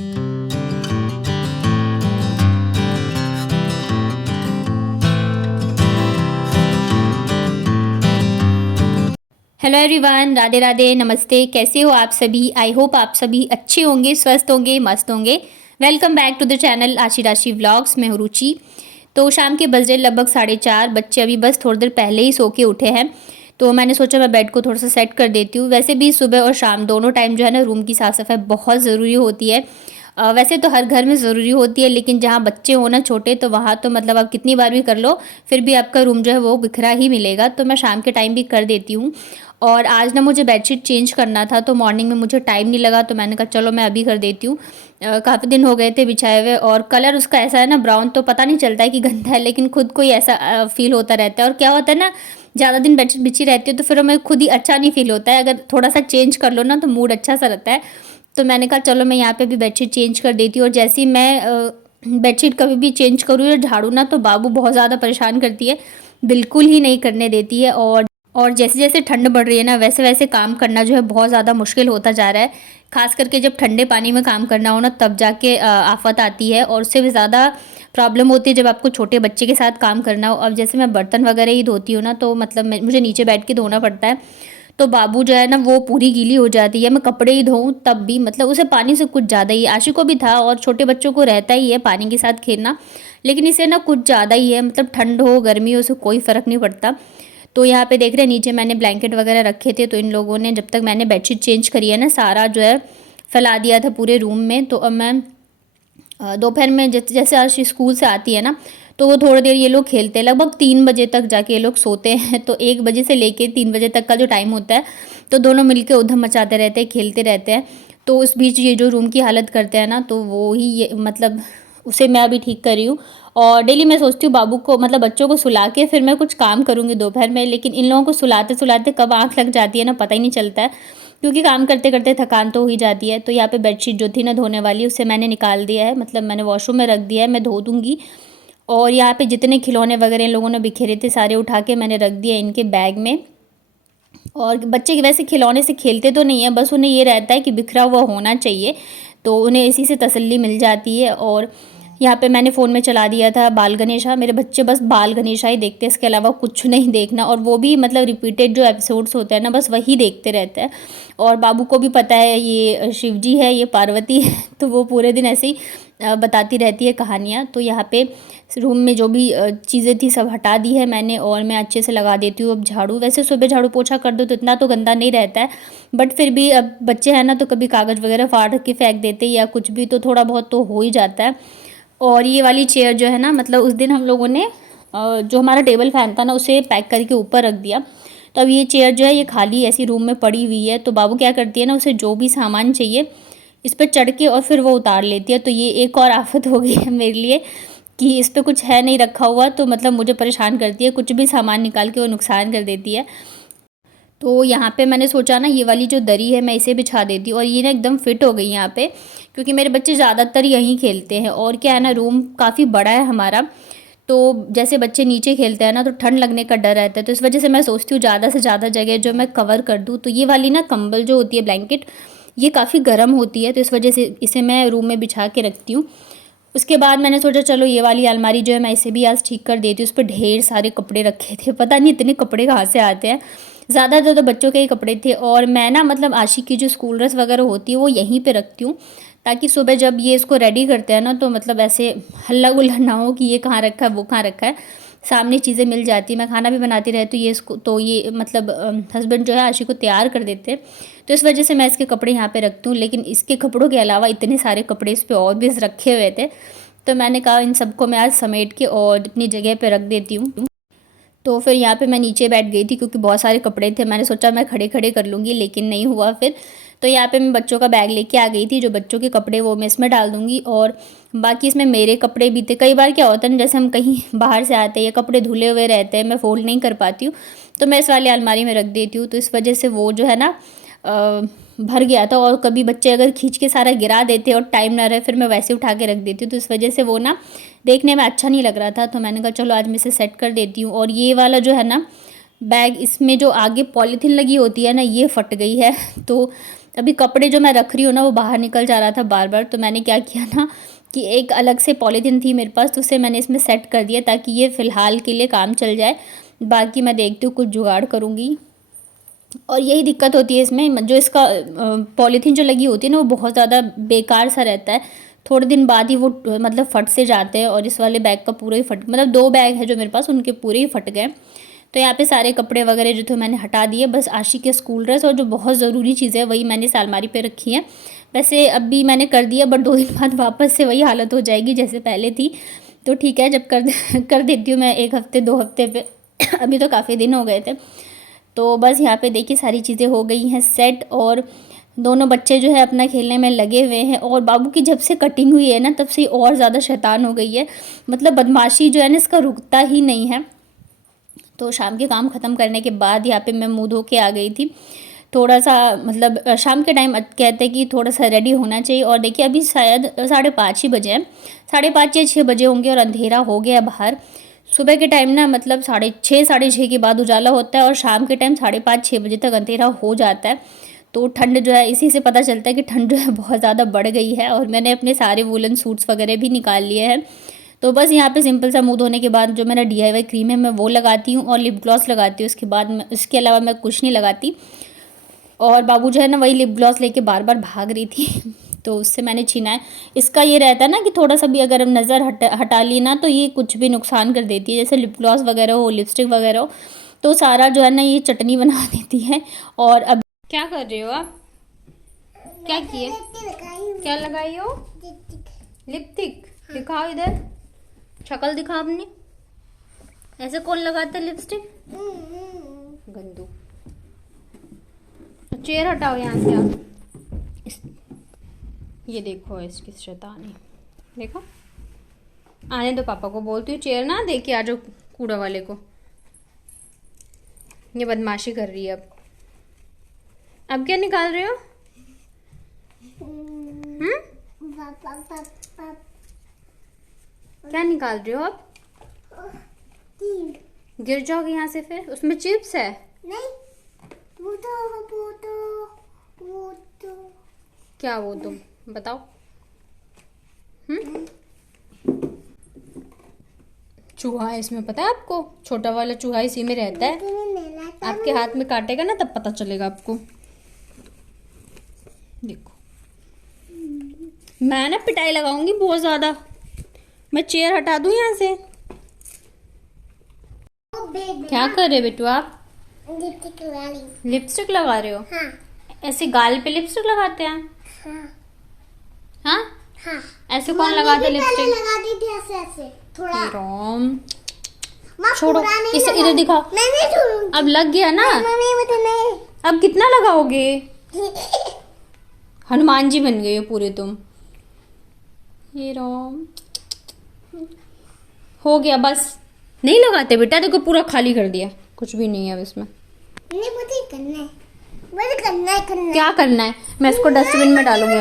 Hello everyone, Radhe Radhe, नमस्ते। कैसे हो आप सभी? आई होप आप सभी अच्छे होंगे, स्वस्थ होंगे, मस्त होंगे। Welcome back to the channel Aashi Rashi vlogs. मैं हूं रुचि। तो शाम के बज रहे लगभग 4:30। बच्चे अभी बस थोड़ी देर पहले ही सो के उठे हैं, तो मैंने सोचा मैं बेड को थोड़ा सा सेट कर देती हूँ। वैसे भी सुबह और शाम दोनों टाइम जो है ना, रूम की साफ़ सफाई बहुत ज़रूरी होती है। वैसे तो हर घर में ज़रूरी होती है, लेकिन जहाँ बच्चे हो ना छोटे, तो वहाँ तो मतलब आप कितनी बार भी कर लो, फिर भी आपका रूम जो है वो बिखरा ही मिलेगा। तो मैं शाम के टाइम भी कर देती हूँ। और आज ना मुझे बेडशीट चेंज करना था, तो मॉर्निंग में मुझे टाइम नहीं लगा, तो मैंने कहा चलो मैं अभी कर देती हूँ। काफ़ी दिन हो गए थे बिछाए हुए, और कलर उसका ऐसा है ना ब्राउन, तो पता नहीं चलता है कि गंदा है, लेकिन खुद को ही ऐसा फील होता रहता है। और क्या होता है ना, ज़्यादा दिन बेडशीट बिछी रहती है तो फिर हमें खुद ही अच्छा नहीं फील होता है। अगर थोड़ा सा चेंज कर लो ना तो मूड अच्छा सा रहता है। तो मैंने कहा चलो मैं यहाँ पे भी बेडशीट चेंज कर देती हूँ। और जैसे ही मैं बेडशीट कभी भी चेंज करूँ या झाड़ू ना, तो बाबू बहुत ज़्यादा परेशान करती है, बिल्कुल ही नहीं करने देती है। और जैसे जैसे ठंड बढ़ रही है ना, वैसे वैसे काम करना जो है बहुत ज़्यादा मुश्किल होता जा रहा है। खास करके जब ठंडे पानी में काम करना हो ना, तब जाके आफत आती है। और उससे भी ज़्यादा प्रॉब्लम होती है जब आपको छोटे बच्चे के साथ काम करना हो। अब जैसे मैं बर्तन वगैरह ही धोती हूँ ना, तो मतलब मुझे नीचे बैठ के धोना पड़ता है, तो बाबू जो है ना वो पूरी गीली हो जाती है। मैं कपड़े ही धोऊं तब भी मतलब उसे पानी से कुछ ज़्यादा ही, आशी को भी था और छोटे बच्चों को रहता ही है पानी के साथ खेलना, लेकिन इसे ना कुछ ज़्यादा ही है। मतलब ठंड हो गर्मी हो, उसे कोई फ़र्क नहीं पड़ता। तो यहाँ पे देख रहे हैं नीचे मैंने ब्लैंकेट वगैरह रखे थे, तो इन लोगों ने जब तक मैंने बेडशीट चेंज करी है ना, सारा जो है फैला दिया था पूरे रूम में। तो अब मैं दोपहर में जैसे जैसे आज स्कूल से आती है ना, तो वो थोड़ी देर ये लोग खेलते हैं, लगभग 3 बजे तक जाके ये लोग सोते हैं। तो 1 बजे से लेके 3 बजे तक का जो टाइम होता है, तो दोनों मिलके उधम मचाते रहते हैं, खेलते रहते हैं। तो उस बीच ये जो रूम की हालत करते हैं ना, तो वो ही ये मतलब उसे मैं अभी ठीक कर रही हूँ। और डेली मैं सोचती हूँ बाबू को मतलब बच्चों को सुला के फिर मैं कुछ काम करूँगी दोपहर में, लेकिन इन लोगों को सुलाते सुलाते कब आँख लग जाती है ना, पता ही नहीं चलता है, क्योंकि काम करते करते थकान तो हो ही जाती है। तो यहाँ पे बेडशीट जो थी ना धोने वाली, उसे मैंने निकाल दिया है, मतलब मैंने वॉशरूम में रख दिया है, मैं धो दूँगी। और यहाँ पे जितने खिलौने वगैरह इन लोगों ने बिखेरे थे, सारे उठा के मैंने रख दिया इनके बैग में। और बच्चे वैसे खिलौने से खेलते तो नहीं है, बस उन्हें ये रहता है कि बिखरा हुआ होना चाहिए, तो उन्हें इसी से तसल्ली मिल जाती है। और यहाँ पे मैंने फ़ोन में चला दिया था बाल गणेशा। मेरे बच्चे बस बाल गणेशा ही देखते हैं, इसके अलावा कुछ नहीं देखना, और वो भी मतलब रिपीटेड जो एपिसोड्स होते हैं ना, बस वही देखते रहते हैं। और बाबू को भी पता है ये शिव जी है, ये पार्वती है, तो वो पूरे दिन ऐसे ही बताती रहती है कहानियाँ। तो यहाँ पे रूम में जो भी चीज़ें थी सब हटा दी है मैंने, और मैं अच्छे से लगा देती हूँ अब झाड़ू। वैसे सुबह झाड़ू पोछा कर दो तो इतना तो गंदा नहीं रहता है, बट फिर भी अब बच्चे हैं ना, तो कभी कागज़ वगैरह फाड़ के फेंक देते या कुछ भी, तो थोड़ा बहुत तो हो ही जाता है। और ये वाली चेयर जो है ना, मतलब उस दिन हम लोगों ने जो हमारा टेबल फैन था ना, उसे पैक करके ऊपर रख दिया। तो अब ये चेयर जो है ये खाली ऐसी रूम में पड़ी हुई है। तो बाबू क्या करती है ना, उसे जो भी सामान चाहिए इस पर चढ़ के और फिर वो उतार लेती है। तो ये एक और आफत हो गई है मेरे लिए कि इस पे कुछ है नहीं रखा हुआ, तो मतलब मुझे परेशान करती है, कुछ भी सामान निकाल के वो नुकसान कर देती है। तो यहाँ पे मैंने सोचा ना ये वाली जो दरी है मैं इसे बिछा देती हूँ, और ये ना एकदम फिट हो गई यहाँ पे, क्योंकि मेरे बच्चे ज़्यादातर यहीं खेलते हैं। और क्या है ना, रूम काफ़ी बड़ा है हमारा, तो जैसे बच्चे नीचे खेलते हैं ना, तो ठंड लगने का डर रहता है। तो इस वजह से मैं सोचती हूँ ज़्यादा से ज़्यादा जगह जो मैं कवर कर दूँ। तो ये वाली ना कंबल जो होती है ब्लैंकेट, ये काफ़ी गर्म होती है, तो इस वजह से इसे मैं रूम में बिछा के रखती हूँ। उसके बाद मैंने सोचा चलो ये वाली अलमारी जो है मैं इसे भी आज ठीक कर देती हूँ। उस पर ढेर सारे कपड़े रखे थे, पता नहीं इतने कपड़े कहाँ से आते हैं। ज़्यादातर तो बच्चों के ही कपड़े थे, और मैं ना मतलब आशिक की जो स्कूल ड्रेस वगैरह होती है वो यहीं पे रखती हूँ, ताकि सुबह जब ये इसको रेडी करते हैं ना, तो मतलब ऐसे हल्ला गुल्ला ना हो कि ये कहाँ रखा है वो कहाँ रखा है, सामने चीज़ें मिल जाती है। मैं खाना भी बनाती रहती हूँ, ये इसको तो ये मतलब हस्बैंड जो है आशिक को तैयार कर देते हैं, तो इस वजह से मैं इसके कपड़े यहाँ पे रखती हूँ। लेकिन इसके कपड़ों के अलावा इतने सारे कपड़े इस पर और भी रखे हुए थे, तो मैंने कहा इन सबको मैं आज समेट के और अपनी जगह पे रख देती हूँ। तो फिर यहाँ पे मैं नीचे बैठ गई थी, क्योंकि बहुत सारे कपड़े थे, मैंने सोचा मैं खड़े खड़े कर लूँगी, लेकिन नहीं हुआ फिर। तो यहाँ पे मैं बच्चों का बैग लेके आ गई थी, जो बच्चों के कपड़े वो मैं इसमें डाल दूँगी, और बाकी इसमें मेरे कपड़े भी थे। कई बार क्या होता है ना, जैसे हम कहीं बाहर से आते हैं या कपड़े धुले हुए रहते हैं, मैं फ़ोल्ड नहीं कर पाती हूँ, तो मैं इस वाली अलमारी में रख देती हूँ। तो इस वजह से वो जो है ना भर गया था, और कभी बच्चे अगर खींच के सारा गिरा देते और टाइम ना रहे, फिर मैं वैसे उठा के रख देती हूँ, तो इस वजह से वो ना देखने में अच्छा नहीं लग रहा था। तो मैंने कहा चलो आज मैं इसे सेट कर देती हूँ। और ये वाला जो है ना बैग, इसमें जो आगे पॉलीथीन लगी होती है ना, ये फट गई है, तो अभी कपड़े जो मैं रख रही हूँ ना वो बाहर निकल जा रहा था बार बार, तो मैंने क्या किया ना कि एक अलग से पॉलीथीन थी मेरे पास, तो उसे मैंने इसमें सेट कर दिया ताकि ये फ़िलहाल के लिए काम चल जाए। बाकी मैं देखती हूँ कुछ जुगाड़ करूँगी। और यही दिक्कत होती है इसमें, जो इसका पॉलीथीन जो लगी होती है ना वो बहुत ज़्यादा बेकार सा रहता है। थोड़े दिन बाद ही वो मतलब फट से जाते हैं, और इस वाले बैग का पूरा ही फट, मतलब 2 बैग है जो मेरे पास, उनके पूरे ही फट गए। तो यहाँ पे सारे कपड़े वगैरह जो थे मैंने हटा दिए, बस आशी के स्कूल ड्रेस और जो बहुत ज़रूरी चीज़ें वही मैंने इस अलमारी पे रखी है। वैसे अब भी मैंने कर दिया, बट 2 दिन बाद वापस से वही हालत हो जाएगी जैसे पहले थी। तो ठीक है, जब कर देती हूँ मैं 1 हफ़्ते 2 हफ़्ते पे अभी तो काफ़ी दिन हो गए थे। तो बस यहाँ पे देखिए सारी चीज़ें हो गई हैं सेट, और दोनों बच्चे जो है अपना खेलने में लगे हुए हैं। और बाबू की जब से कटिंग हुई है ना तब से और ज़्यादा शैतान हो गई है, मतलब बदमाशी जो है ना इसका रुकता ही नहीं है। तो शाम के काम ख़त्म करने के बाद यहाँ पे मैं मुँह धो के आ गई थी। थोड़ा सा मतलब शाम के टाइम कहते हैं कि थोड़ा सा रेडी होना चाहिए, और देखिए अभी शायद 5:30 ही बजे हैं, 5:30 या 6 बजे होंगे और अंधेरा हो गया बाहर। सुबह के टाइम ना मतलब 6:30 6:30 के बाद उजाला होता है, और शाम के टाइम 5:30 6 बजे तक अंधेरा हो जाता है। तो ठंड जो है इसी से पता चलता है कि ठंड जो है बहुत ज़्यादा बढ़ गई है। और मैंने अपने सारे वूलन सूट्स वगैरह भी निकाल लिए हैं। तो बस यहाँ पे सिंपल सा मुँह धोने के बाद जो मेरा DIY क्रीम है मैं वो लगाती हूँ, और लिप ग्लॉस लगाती हूँ। उसके बाद मैं, इसके अलावा मैं कुछ नहीं लगाती। और बाबू जो है ना वही लिप ग्लॉस लेके बार बार भाग रही थी तो उससे मैंने छीना है। इसका ये रहता है ना कि थोड़ा सा भी अगर हम नज़र हटा ली ना तो ये कुछ भी नुकसान कर देती है, जैसे लिप ग्लॉस वगैरह हो, लिपस्टिक वगैरह हो, तो सारा जो है ना ये चटनी बना देती है। और अब क्या कर रहे हो आप? क्या किए? क्या लगाई हो? लिपस्टिक। दिखाओ इधर, शक्ल दिखा अपनी। ऐसे कौन लगाता है लिपस्टिक? गंदू। चेयर हटाओ यहाँ से आप। ये देखो इसकी शैतानी, देखो। आने दो, पापा को बोलती हूँ चेयर ना दे के आ जाओ कूड़ा वाले को। ये बदमाशी कर रही है अब क्या निकाल रहे हो? क्या निकाल रहे हो आप? गिर जाओगे यहाँ से फिर। उसमें चिप्स है। नहीं, वो तो क्या वो तुम बताओ। चूहा है इसमें, पता है आपको? छोटा वाला चूहा इसी में रहता है। आपके हाथ में काटेगा ना तब पता चलेगा आपको। देखो मैं ना पिटाई लगाऊंगी बहुत ज्यादा। मैं चेयर हटा दूं यहाँ से। क्या कर रहे बेटू आप? लिपस्टिक लगा रहे हो? हाँ। ऐसे गाल पे लिपस्टिक लगाते हैं? हाँ। हाँ? ऐसे कौन लगाता है लिपस्टिक? लगाती थी ऐसे थोड़ा। राम छोड़ो इसे, इधर दिखाओ। अब लग गया ना? नहीं। अब कितना लगाओगे? हनुमान जी बन गए हो पूरे तुम। ये राम हो गया बस। नहीं लगाते बेटा, देखो पूरा खाली कर दिया, कुछ भी नहीं है अब इसमें। नहीं मुझे करना है। क्या करना है? मैं इसको डस्टबिन में डालूंगी।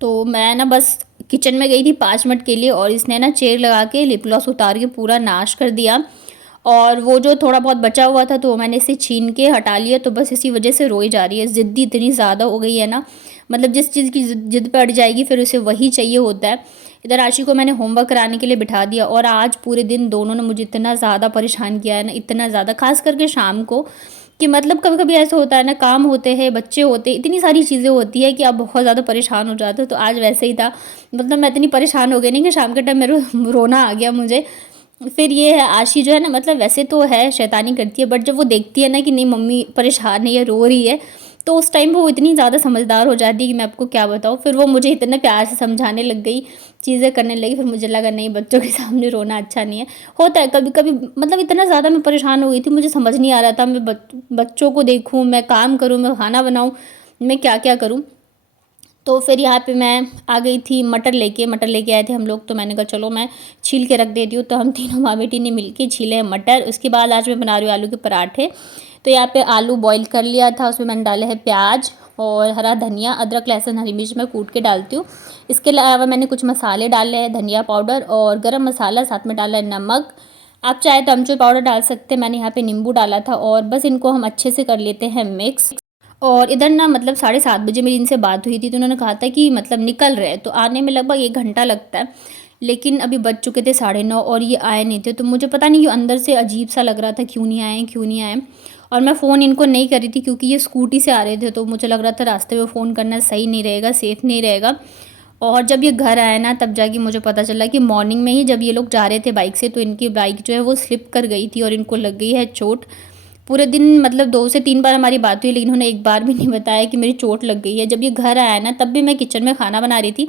तो मैं ना बस किचन में गई थी 5 मिनट के लिए, और इसने ना चेयर लगा के लिप ग्लॉस उतार के पूरा नाश कर दिया। और वो जो थोड़ा बहुत बचा हुआ था तो मैंने इसे छीन के हटा लिया। तो बस इसी वजह से रोई जा रही है। ज़िद्दी इतनी ज़्यादा हो गई है ना, मतलब जिस चीज़ की जिद पे अड़ जाएगी फिर उसे वही चाहिए होता है। इधर आशी को मैंने होमवर्क कराने के लिए बिठा दिया, और आज पूरे दिन दोनों ने मुझे इतना ज़्यादा परेशान किया है ना, इतना ज़्यादा, खास करके शाम को, कि मतलब कभी कभी ऐसा होता है ना, काम होते हैं, बच्चे होते, इतनी सारी चीज़ें होती है कि आप बहुत ज़्यादा परेशान हो जाते हो। तो आज वैसे ही था, मतलब मैं इतनी परेशान हो गई नहीं कि शाम के टाइम मेरे रोना आ गया मुझे। फिर ये है आशी जो है ना, मतलब वैसे तो है शैतानी करती है, बट जब वो देखती है ना कि नहीं मम्मी परेशान है या रो रही है, तो उस टाइम वो इतनी ज़्यादा समझदार हो जाती है कि मैं आपको क्या बताऊँ। फिर वो मुझे इतने प्यार से समझाने लग गई, चीज़ें करने लगी। फिर मुझे लगा नहीं, बच्चों के सामने रोना अच्छा नहीं है। होता है कभी कभी, मतलब इतना ज़्यादा मैं परेशान हो गई थी, मुझे समझ नहीं आ रहा था मैं बच्चों को देखूँ, मैं काम करूँ, मैं खाना बनाऊँ, मैं क्या क्या करूँ। तो फिर यहाँ पे मैं आ गई थी मटर लेके आए थे हम लोग। तो मैंने कहा चलो मैं छील के रख देती हूँ। तो हम तीनों माँ बेटी ने मिलके छीले मटर। उसके बाद आज मैं बना रही हूँ आलू के पराठे। तो यहाँ पे आलू बॉईल कर लिया था, उसमें मैंने डाले हैं प्याज और हरा धनिया, अदरक लहसुन हरी मिर्च मैं कूट के डालती हूँ। इसके अलावा मैंने कुछ मसाले डाले हैं, धनिया पाउडर और गरम मसाला, साथ में डाला है नमक, आप चाहे तो अमचूर पाउडर डाल सकते हैं, मैंने यहाँ पे नींबू डाला था और बस इनको हम अच्छे से कर लेते हैं मिक्स। और इधर ना मतलब 7:30 बजे मेरी इनसे बात हुई थी, तो उन्होंने कहा था कि मतलब निकल रहे हैं, तो आने में लगभग 1 घंटा लगता है। लेकिन अभी बज चुके थे 9:30 और ये आए नहीं थे, तो मुझे पता नहीं क्यों अंदर से अजीब सा लग रहा था, क्यों नहीं आए क्यों नहीं आए। और मैं फ़ोन इनको नहीं कर रही थी क्योंकि ये स्कूटी से आ रहे थे, तो मुझे लग रहा था रास्ते में फ़ोन करना सही नहीं रहेगा, सेफ़ नहीं रहेगा। और जब ये घर आए ना तब जाके मुझे पता चला कि मॉर्निंग में ही जब ये लोग जा रहे थे बाइक से, तो इनकी बाइक जो है वो स्लिप कर गई थी और इनको लग गई है चोट। पूरे दिन मतलब 2 से 3 बार हमारी बात हुई, लेकिन उन्होंने एक बार भी नहीं बताया कि मेरी चोट लग गई है। जब ये घर आया ना तब भी मैं किचन में खाना बना रही थी।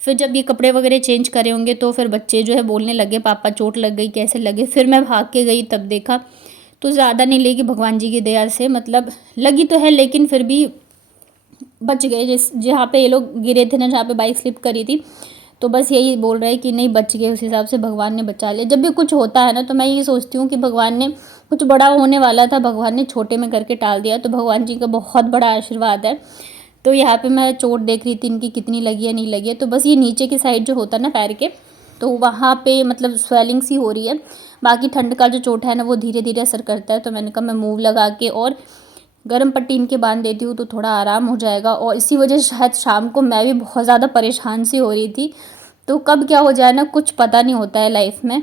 फिर जब ये कपड़े वगैरह चेंज करे होंगे तो फिर बच्चे जो है बोलने लगे, पापा चोट लग गई, कैसे लगे। फिर मैं भाग के गई तब देखा, तो ज़्यादा नहीं लगी भगवान जी की दया से, मतलब लगी तो है लेकिन फिर भी बच गए। जिस जहाँ पे ये लोग गिरे थे ना, जहाँ पे बाइक स्लिप करी थी, तो बस यही बोल रहे हैं कि नहीं बच गए, उस हिसाब से भगवान ने बचा लिया। जब भी कुछ होता है ना तो मैं ये सोचती हूँ कि भगवान ने कुछ बड़ा होने वाला था, भगवान ने छोटे में करके टाल दिया, तो भगवान जी का बहुत बड़ा आशीर्वाद है। तो यहाँ पे मैं चोट देख रही थी इनकी कितनी लगी है नहीं लगी है, तो बस ये नीचे की साइड जो होता है ना पैर के, तो वहाँ पे मतलब स्वेलिंग सी हो रही है। बाकी ठंड का जो चोट है ना वो धीरे धीरे असर करता है, तो मैंने कहा मैं मूव लगा के और गर्म पट्टी इनके बांध देती हूँ तो थोड़ा आराम हो जाएगा। और इसी वजह से शायद शाम को मैं भी बहुत ज़्यादा परेशान सी हो रही थी। तो कब क्या हो जाए ना कुछ पता नहीं होता है लाइफ में।